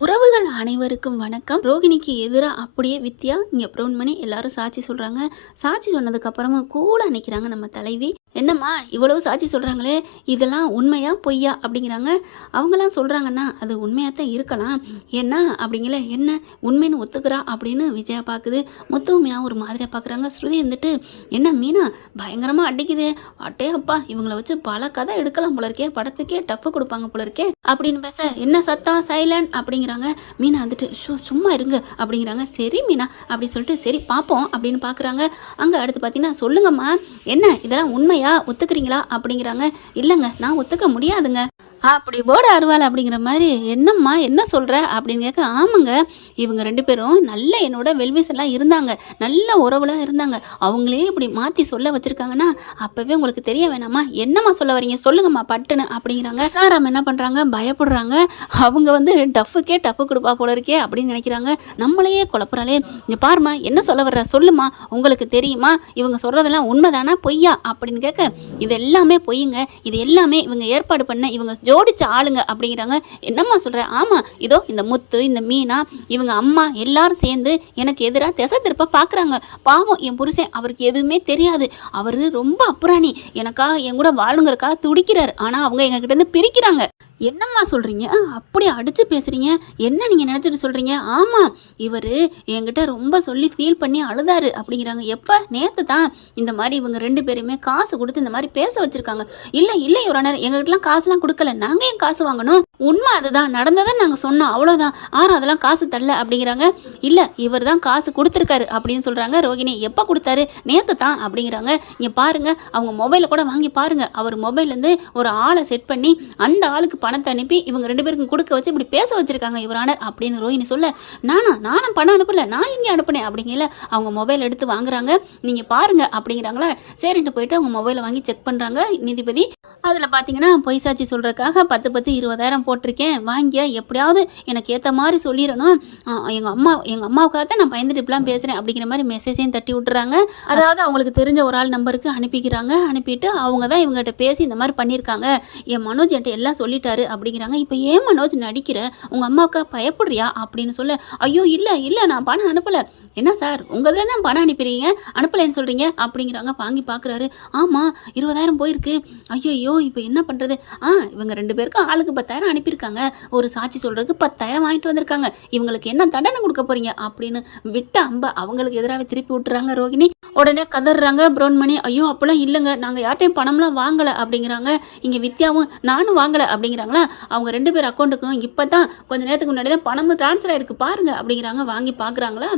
உறவுகள் அனைவருக்கும் வணக்கம். ரோகிணிக்கு எதிராக அப்படியே வித்யா இங்கே ப்ரௌன் பண்ணி எல்லாரும் சாட்சி சொல்கிறாங்க சாட்சி சொன்னதுக்கப்புறமா கூட நிற்கிறாங்க நம்ம தலைவி. என்னம்மா இவ்வளவு சாட்சி சொல்கிறாங்களே இதெல்லாம் உண்மையா பொய்யா அப்படிங்கிறாங்க. அவங்களாம் சொல்கிறாங்கன்னா அது உண்மையாக தான் இருக்கலாம். என்ன அப்படிங்கல என்ன உண்மைன்னு ஒத்துக்கிறா அப்படின்னு விஜயா பார்க்குது முத்து மீனா ஒரு மாதிரியாக பார்க்குறாங்க ஸ்ருதி வந்துட்டு என்ன மீனா பயங்கரமாக அடிக்குதே. அட்டே அப்பா இவங்கள வச்சு பல கதை எடுக்கலாம் போல இருக்கே படத்துக்கே டஃப் கொடுப்பாங்க போல இருக்கே அப்படின்னு பேச என்ன சத்தம் சைலண்ட் அப்படிங்கிறாங்க. மீனா வந்துட்டு ஷோ சும்மா இருங்க அப்படிங்கிறாங்க. சரி மீனா அப்படி சொல்லிட்டு சரி பார்ப்போம் அப்படின்னு பார்க்குறாங்க அங்கே அடுத்து பார்த்தீங்கன்னா சொல்லுங்கம்மா என்ன இதெல்லாம் உண்மையா ஒத்துக்கிறீங்களா? அப்படிங்கிறாங்க. இல்லைங்க நான் ஒத்துக்க முடியாதுங்க. அப்படி போட அருவாள் அப்படிங்கிற மாதிரி என்னம்மா என்ன சொல்கிற அப்படின்னு கேட்க ஆமாங்க இவங்க ரெண்டு பேரும் நல்ல என்னோட வெல்விஸ் எல்லாம் இருந்தாங்க. நல்ல உறவுல இருந்தாங்க. அவங்களே இப்படி மாற்றி சொல்ல வச்சுருக்காங்கன்னா அப்போவே உங்களுக்கு தெரிய வேணாமா? என்னம்மா சொல்ல வரீங்க? சொல்லுங்கம்மா பட்டுன்னு அப்படிங்கிறாங்க. சாராம் என்ன பண்ணுறாங்க பயப்படுறாங்க. அவங்க வந்து டஃப்புக்கே டஃப்பு கொடுப்பா போல இருக்கே அப்படின்னு நினைக்கிறாங்க. நம்மளையே குழப்பறாளே. இங்கே பாரும்மா என்ன சொல்ல வர்ற? சொல்லுமா உங்களுக்கு தெரியுமா? இவங்க சொல்கிறதெல்லாம் உண்மைதானா? பொய்யா? அப்படின்னு கேட்க இது எல்லாமே பொய்யுங்க இது எல்லாமே இவங்க ஏற்பாடு பண்ண இவங்க ஜோடிச்ச ஆளுங்க அப்படிங்கிறாங்க. என்னம்மா சொல்கிற ஆமாம் இதோ இந்த முத்து இந்த மீனா இவங்க அம்மா எல்லாரும் சேர்ந்து எனக்கு எதிராக திசை திருப்ப பார்க்குறாங்க பாவம் என் புருஷன் அவருக்கு எதுவுமே தெரியாது. அவர் ரொம்ப அப்புறாணி எனக்காக என் கூட வாழுங்கிறக்காக துடிக்கிறார். ஆனால் அவங்க எங்ககிட்ட இருந்து பிரிக்கிறாங்க. என்னம்மா சொல்கிறீங்க அப்படி அடித்து பேசுகிறீங்க என்ன நீங்கள் நினச்சிட்டு சொல்கிறீங்க ஆமாம் இவர் என்கிட்ட ரொம்ப சொல்லி ஃபீல் பண்ணி அழுதாரு அப்படிங்கிறாங்க. எப்போ? நேற்று தான். இந்த மாதிரி இவங்க ரெண்டு பேருமே காசு கொடுத்து இந்த மாதிரி பேச வச்சுருக்காங்க. இல்லை இல்லை யுவரானர் எங்ககிட்டலாம் காசுலாம் கொடுக்கல. நாங்கள் ஏன் காசு வாங்கணும்? உண்மை அதுதான். நடந்ததை நாங்கள் சொன்னோம். அவ்வளோதான் ஆறு அதெல்லாம் காசு தரல அப்படிங்கிறாங்க. இல்லை இவர் தான் காசு கொடுத்துருக்காரு அப்படின்னு சொல்கிறாங்க ரோகிணி எப்போ கொடுத்தாரு? நேற்று தான் அப்படிங்கிறாங்க. இங்கே பாருங்கள் அவங்க மொபைலை கூட வாங்கி பாருங்கள் அவர் மொபைல்லேருந்து ஒரு ஆளை செட் பண்ணி அந்த ஆளுக்கு பணத்தை அனுப்பி இவங்க ரெண்டு பேருக்கும் கொடுக்க வச்சு இப்படி பேச வச்சிருக்காங்க இவரான அப்படின்னு ரோஹினி சொல்ல நானா நானும் பணம் அனுப்பல நான் எங்கே அனுப்புனேன்? அப்படிங்கல அவங்க மொபைல் எடுத்து வாங்குறாங்க. நீங்கள் பாருங்க அப்படிங்கிறாங்களா? சரின்ட்டு போயிட்டு அவங்க மொபைலை வாங்கி செக் பண்ணுறாங்க நீதிபதி அதில் பார்த்தீங்கன்னா பொய் சாட்சி சொல்கிறதுக்காக பத்து பத்து இருபதாயிரம் போட்டிருக்கேன். வாங்கியா எப்படியாவது எனக்கு ஏற்ற மாதிரி சொல்லிடணும். எங்கள் அம்மா எங்கள் அம்மாவுக்காக தான் நான் பயந்துட்டு இப்படிலாம் பேசுகிறேன் அப்படிங்கிற மாதிரி மெசேஜையும் தட்டி விட்டுறாங்க. அதாவது அவங்களுக்கு தெரிஞ்ச ஒரு ஆள் நம்பருக்கு அனுப்பிக்கிறாங்க. அனுப்பிட்டு அவங்க தான் இவங்ககிட்ட பேசி இந்த மாதிரி பண்ணியிருக்காங்க. என் மனோஜ் என்கிட்ட எல்லாம் சொல்லிட்டாரு அப்படிங்கிறாங்க. இப்போ ஏன் மனோஜ் நடிக்கிற? உங்கள் அம்மாவுக்கு பயப்படுறியா அப்படின்னு சொல்ல ஐயோ இல்லை இல்லை நான் பணம் அனுப்பலை. என்ன சார் உங்கள் தான் பணம் அனுப்பிடுறீங்க அனுப்பலைன்னு சொல்கிறீங்க அப்படிங்கிறாங்க. வாங்கி பார்க்குறாரு ஆமாம் இருபதாயிரம் போயிருக்கு. ஐயோ இப்போ என்ன பண்ணுறது ஆ இவங்க ரெண்டு பேருக்கும் ஆளுக்கு பத்தாயிரம் அனுப்பியிருக்காங்க. ஒரு சாட்சி சொல்கிறதுக்கு பத்தாயிரம் வாங்கிட்டு வந்திருக்காங்க. இவங்களுக்கு என்ன தண்டனை கொடுக்க போகிறீங்க அப்படின்னு விட்ட அம்ப அவங்களுக்கு எதிராக திருப்பி விட்டுறாங்க ரோகிணி உடனே கதறாங்க பிரௌன்மணி ஐயோ அப்போல்லாம் இல்லைங்க. நாங்கள் யார்ட்டையும் பணம்லாம் வாங்கலை அப்படிங்கிறாங்க. இங்கே வித்யாவும் நானும் வாங்கலை அப்படிங்கிறாங்களா? அவங்க ரெண்டு பேர் அக்கௌண்ட்டுக்கும் இப்போ தான் கொஞ்ச நேரத்துக்கு முன்னாடி தான் பணமும் ட்ரான்ஸ்ஃபர் ஆயிருக்கு பாருங்க அப்படிங்கிறாங்க. வாங்கி பார்க்குறாங்களா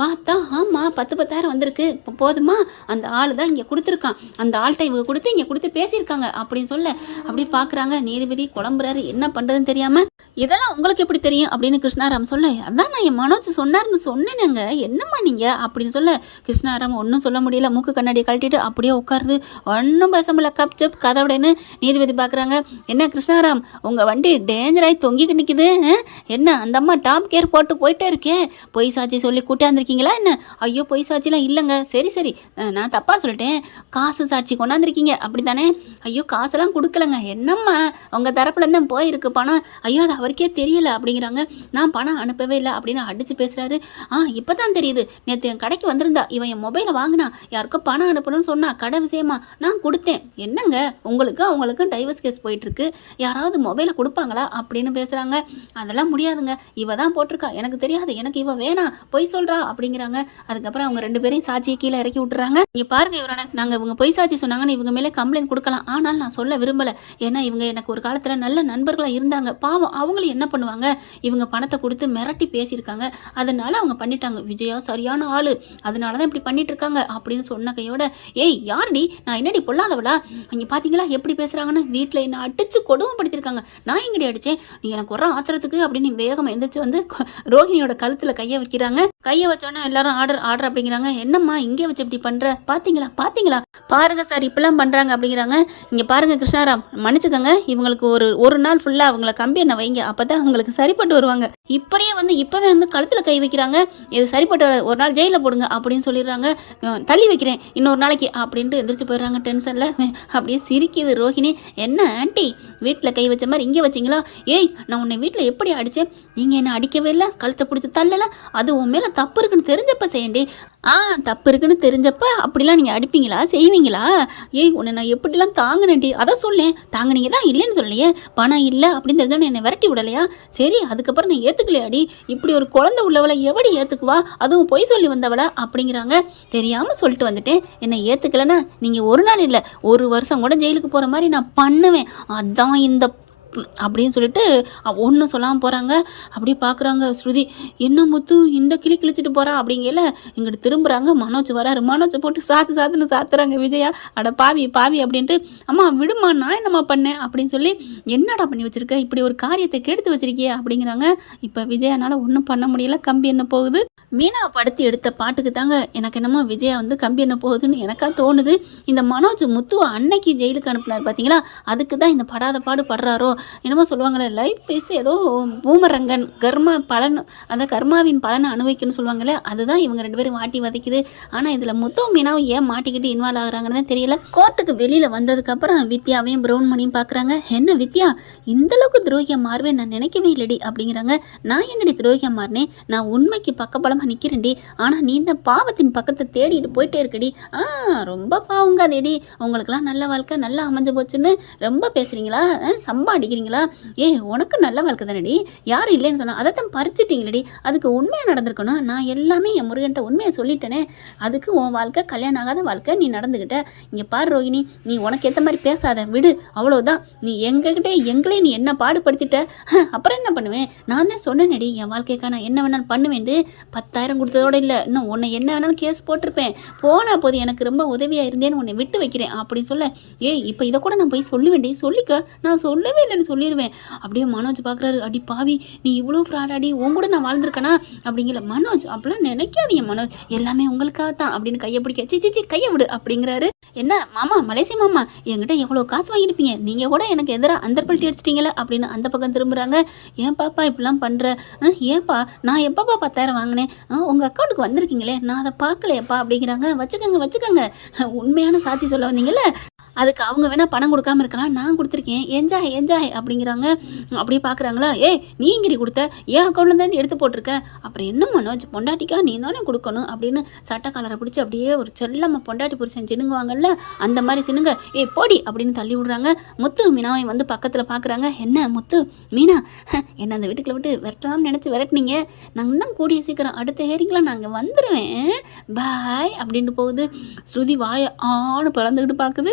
பார்த்தா ஆமாம் பத்து பத்தாயிரம் வந்திருக்கு. இப்போ போதுமா? அந்த ஆள் தான் இங்கே கொடுத்துருக்கான். அந்த ஆள்கிட்ட இவங்க கொடுத்து இங்கே கொடுத்து பேசியிருக்காங்க. அப்படி அப்படின்னு சொல்ல அப்படி பார்க்குறாங்க நீதிபதி குழம்புறாரு. என்ன பண்ணுறதுன்னு தெரியாமல் இதெல்லாம் உங்களுக்கு எப்படி தெரியும்? அப்படின்னு கிருஷ்ணாராம் சொல்ல அதான் நான் என் மனோஜ் சொன்னார்னு சொன்னேனேங்க. என்னம்மா நீங்கள் அப்படின்னு சொல்ல கிருஷ்ணாராம் ஒன்றும் சொல்ல முடியல. மூக்கு கண்ணாடியை கழட்டிட்டு அப்படியே உட்காருது ஒன்றும் பேச முடியல கப் சப் கதவுடனே நீதிபதி பார்க்குறாங்க என்ன கிருஷ்ணாராம் உங்கள் வண்டி டேஞ்சராகி தொங்கிக்கிட்டு நிற்கிது என்ன அந்த அம்மா டாப் கேர் போட்டு போயிட்டே இருக்கேன் பொய் சாட்சி சொல்லி கூட்டாந்துருக்கீங்களா என்ன? ஐயோ பொய் சாட்சிலாம் இல்லைங்க. சரி சரி. நான் தப்பாக சொல்லிட்டேன். காசு சாட்சி கொண்டாந்துருக்கீங்க. அப்படி தானே ஐயோ காசு காசெல்லாம் கொடுக்கலங்க. என்னம்மா உங்கள் தரப்புலேருந்தான் போயிருக்கு பணம். ஐயோ அது அவருக்கே தெரியல அப்படிங்கிறாங்க. நான் பணம் அனுப்பவே இல்லை அப்படின்னு அடித்து பேசுகிறாரு ஆ இப்போ தான் தெரியுது. நேற்று என் கடைக்கு வந்திருந்தா இவன் என் மொபைலை வாங்கினா யாருக்கோ பணம் அனுப்பணும்னு சொன்னா கடை விஷயமா நான் கொடுத்தேன். என்னங்க? உங்களுக்கு அவங்களுக்கும் டைவர்ஸ் கேஸ் போயிட்டுருக்கு. யாராவது மொபைலை கொடுப்பாங்களா அப்படின்னு பேசுகிறாங்க அதெல்லாம் முடியாதுங்க. இவ தான் போட்டிருக்கா. எனக்கு தெரியாது. எனக்கு இவ வேணாம். பொய் சொல்கிறா அப்படிங்கிறாங்க. அதுக்கப்புறம் அவங்க ரெண்டு பேரையும் சாட்சியை கீழே இறக்கி விட்டுறாங்க. நீங்க பாருங்க இவரான. நாங்கள் இவங்க பொய் சாட்சி சொன்னாங்கன்னு இவங்க மேலே கம்ப்ளைண்ட் கொடுக்கலாம். ஆனால் நான் சொல்ல விரும்பலை. ஏன்னா இவங்க எனக்கு ஒரு காலத்தில் நல்ல நண்பர்களாக இருந்தாங்க. பாவம் அவங்களும் என்ன பண்ணுவாங்க? இவங்க பணத்தை கொடுத்து மிரட்டி பேசியிருக்காங்க. அதனால அவங்க பண்ணிட்டாங்க. விஜயா சரியான ஆள். அதனால தான் இப்படி பண்ணிட்டு இருக்காங்க அப்படின்னு சொன்ன கையோட ஏய் யாருடி? நான் என்னடி பொல்லாதவளா? இங்கே பார்த்தீங்களா எப்படி பேசுகிறாங்கன்னு வீட்டில் என்ன அடிச்சு கொடுமைப்படுத்திருக்காங்க நான் எங்கடி அடித்தேன் நீ எனக்கு ஒரு ஆத்திரத்துக்கு அப்படின்னு வேகமாக எந்திரிச்சு வந்து ரோஹிணியோட கழுத்தில் கையை வைக்கிறாங்க. கையை வச்சோன்னே எல்லாரும் ஆர்டர் ஆர்டர் அப்படிங்கிறாங்க. என்னம்மா இங்கே வச்சு இப்படி பண்ணுற பார்த்தீங்களா பார்த்தீங்களா பாருங்க சார் இப்படிலாம் பண்ணுறாங்க அப்படிங்கிறாங்க. இங்கே பாருங்க கிருஷ்ணாராம். மன்னிச்சுக்கோங்க இவங்களுக்கு ஒரு ஒரு நாள் ஃபுல்லாக அவங்கள கம்பி என்ன வைங்க. அப்போ தான் அவங்களுக்கு சரிப்பட்டு வருவாங்க. இப்படியே வந்து இப்போவே வந்து கழுத்தில் கை வைக்கிறாங்க. இது சரிப்பட்டு ஒரு நாள் ஜெயிலில் போடுங்க அப்படின்னு சொல்லிடுறாங்க. தள்ளி வைக்கிறேன் இன்னொரு நாளைக்கு அப்படின்ட்டு எந்திரிச்சு போயிடுறாங்க டென்ஷனில். அப்படியே சிரிக்குது ரோஹிணி. என்ன ஆண்டி வீட்டில் கை வச்ச மாதிரி இங்கே வச்சிங்களா? ஏய் நான் உன்னை வீட்டில் எப்படி அடித்தேன் நீங்கள் என்ன அடிக்கவே இல்லை கழுத்தை பிடிச்சி தள்ளலை. அது உன் மேலே தப்பு இருக்குன்னு தெரிஞ்சப்ப செய்யண்டி ஆ தப்பு இருக்குன்னு தெரிஞ்சப்ப அப்படிலாம் நீங்கள் அடிப்பீங்களா? செய்வீங்களா? ஏய் உன்னை நான் எப்படிலாம் தாங்கினேன்டி? அதை சொல்லேன் தாங்கினீங்க தான் இல்லைன்னு சொல்லலையே. பணம் இல்லை அப்படின்னு தெரிஞ்சோன்னு என்னை விரட்டி விடலையா? சரி அதுக்கப்புறம் நான் ஏற்றுக்கலையாடி இப்படி ஒரு குழந்தை உள்ளவளை எப்படி ஏற்றுக்குவா அதுவும் பொய் சொல்லி வந்தவளை? அப்படிங்கிறாங்க. தெரியாமல் சொல்லிட்டு வந்துட்டேன். என்னை ஏற்றுக்கலைன்னா நீங்கள் ஒரு நாள் இல்லை ஒரு வருஷம் கூட ஜெயிலுக்கு போகிற மாதிரி நான் பண்ணுவேன். அதான் இந்த அப்படின்னு சொல்லிட்டு ஒன்று சொல்லாமல் போகிறாங்க அப்படியே பார்க்குறாங்க ஸ்ருதி என்ன முத்து இந்த கிளி கிழிச்சிட்டு போகிறா அப்படிங்கல இங்கிட்டு திரும்புகிறாங்க மனோஜ் வராரு. மனோஜை போட்டு சாத்து சாத்துன்னு சாத்துறாங்க விஜயா. அட பாவி பாவி அப்படின்ட்டு அம்மா விடுமா நான் என்னம்மா பண்ணேன்? அப்படின்னு சொல்லி என்னடா பண்ணி வச்சிருக்க? இப்படி ஒரு காரியத்தை கெடுத்து வச்சிருக்கியே? அப்படிங்கிறாங்க. இப்போ விஜயானால ஒன்றும் பண்ண முடியல. கம்பி என்ன போகுது? மீனா படுத்தி எடுத்த பாட்டுக்கு தாங்க எனக்கு என்னமோ விஜயா வந்து கம்பி என்ன போகுதுன்னு எனக்கா தோணுது. இந்த மனோஜ் முத்துவை அன்னைக்கு ஜெயிலுக்கு அனுப்புனார் பார்த்தீங்களா அதுக்கு தான் இந்த படாத பாடு படுறாரோ? என்னமோ சொல்லுவாங்களே லைஃப் பேஸ் ஏதோ பூமரங்கன் கர்ம பலன் அந்த கர்மாவின் பலனை அனுபவிக்கணும்னு சொல்லுவாங்களே அதுதான் இவங்க ரெண்டு பேரும் மாட்டி வதைக்குது. ஆனால் இதில் முத்துவும் மீனாவும் ஏன் மாட்டிக்கிட்டு இன்வால்வ் ஆகுறாங்கன்னு தெரியல. கோர்ட்டுக்கு வெளியில் வந்ததுக்கப்புறம் வித்யாவையும் ப்ரௌன் மணியும் பார்க்குறாங்க என்ன வித்யா இந்தளவுக்கு துரோகியம் துரோகியா மாறுவேன் நான் நினைக்கவே இல்லடி அப்படிங்கிறாங்க. நான் எங்கடி துரோகியம் மாறினேன் நான் உண்மைக்கு பக்கபலமாக நிற்கிறேன்டி ஆனால் நீ இந்த பாவத்தின் பக்கத்தை தேடிட்டு போயிட்டே இருக்கடி. ஆ ரொம்ப பாவங்காதேடி உங்களுக்கெல்லாம் நல்ல வாழ்க்கை நல்லா அமைஞ்சு போச்சுன்னு ரொம்ப பேசுகிறீங்களா சம்பாடி நினைக்கிறீங்களா ஏ உனக்கு நல்ல வாழ்க்கை தானடி. யாரும் இல்லைன்னு சொன்னால் அதை தான் பறிச்சிட்டீங்களடி. அதுக்கு உண்மையாக நடந்திருக்கணும் நான் எல்லாமே என் முருகன்ட்ட உண்மையை சொல்லிட்டேனே. அதுக்கு உன் வாழ்க்கை கல்யாணம் ஆகாத வாழ்க்கை நீ நடந்துக்கிட்ட இங்கே பாரு ரோகிணி நீ உனக்கு ஏற்ற மாதிரி பேசாத விடு. அவ்வளோதான் நீ எங்ககிட்ட எங்களே நீ என்ன பாடுபடுத்திட்ட? அப்புறம் என்ன பண்ணுவேன்? நான் தான் சொன்னேனடி என் வாழ்க்கைக்காக நான் என்ன வேணாலும் பண்ணுவேன்டு பத்தாயிரம் கொடுத்ததோட இல்லை. இன்னும் உன்னை என்ன வேணாலும் கேஸ் போட்டிருப்பேன். போனால் போது எனக்கு ரொம்ப உதவியாக இருந்தேன்னு உன்னை விட்டு வைக்கிறேன். அப்படின்னு சொல்ல. ஏய் இப்போ இதை கூட நான் போய் சொல்லுவேன்டி. சொல்லிக்க. நான் சொல்லவே இல்லைன்னு சொல்லிடுவேன் அப்படியே மனோஜ் பார்க்குறாரு அடி பாவி நீ இவ்வளோ ஃப்ராடாடி உன் கூட நான் வாழ்ந்திருக்கேனா? அப்படிங்கிற மனோஜ் அப்படிலாம் நினைக்காதீங்க மனோஜ் எல்லாமே உங்களுக்காக தான். அப்படின்னு கையை பிடிக்க சி சி, கையை விடு. அப்படிங்கிறாரு. என்ன மாமா மலேசிய மாமா என்கிட்ட எவ்வளோ காசு வாங்கியிருப்பீங்க? நீங்கள் கூட எனக்கு எதிராக அந்த பல்ட்டி அடிச்சிட்டீங்களே அப்படின்னு அந்த பக்கம் திரும்புகிறாங்க ஏன் பாப்பா இப்படிலாம் பண்ணுற ஏன்ப்பா நான் எப்பப்பா பத்தாயிரம் வாங்கினேன்? உங்கள் அக்கௌண்ட்டுக்கு வந்திருக்கீங்களே நான் அதை பார்க்கலையப்பா அப்படிங்கிறாங்க. வச்சுக்கோங்க வச்சுக்கோங்க. உண்மையான சாட்சி சொல்ல வந்தீங்கல்ல? அதுக்கு அவங்க வேணால் பணம் கொடுக்காம இருக்கலாம். நான் கொடுத்துருக்கேன். என்ஜாய் என்ஜாய் அப்படிங்கிறாங்க. அப்படியே பார்க்குறாங்களா ஏய் நீ இங்கிடி கொடுத்த? என் அக்கௌண்ட்ல தான் எடுத்து போட்டிருக்க. அப்புறம் என்ன மனோஜ்? பொண்டாட்டிக்கா நீ தானே கொடுக்கணும் அப்படின்னு சட்டை காலரை பிடிச்சி அப்படியே ஒரு செல்லம்மா பொண்டாட்டி புருஷன் சினுங்குவாங்கல்ல அந்த மாதிரி சினுங்க ஏய் போடி அப்படின்னு தள்ளி விடுறாங்க. முத்து மீனாவை வந்து பக்கத்தில் பார்க்குறாங்க என்ன முத்து? மீனா என்ன அந்த வீட்டுக்குள்ள விட்டு விரட்டலாம்னு நினச்சி விரட்டுனீங்க. நான் இன்னும் கூடிய சீக்கிரம் அடுத்த ஹேரிங்கில் நாங்கள் வந்துடுவேன் பாய் அப்படின்ட்டு போகுது ஸ்ருதி வாய ஆணு பிறந்துக்கிட்டு பார்க்குது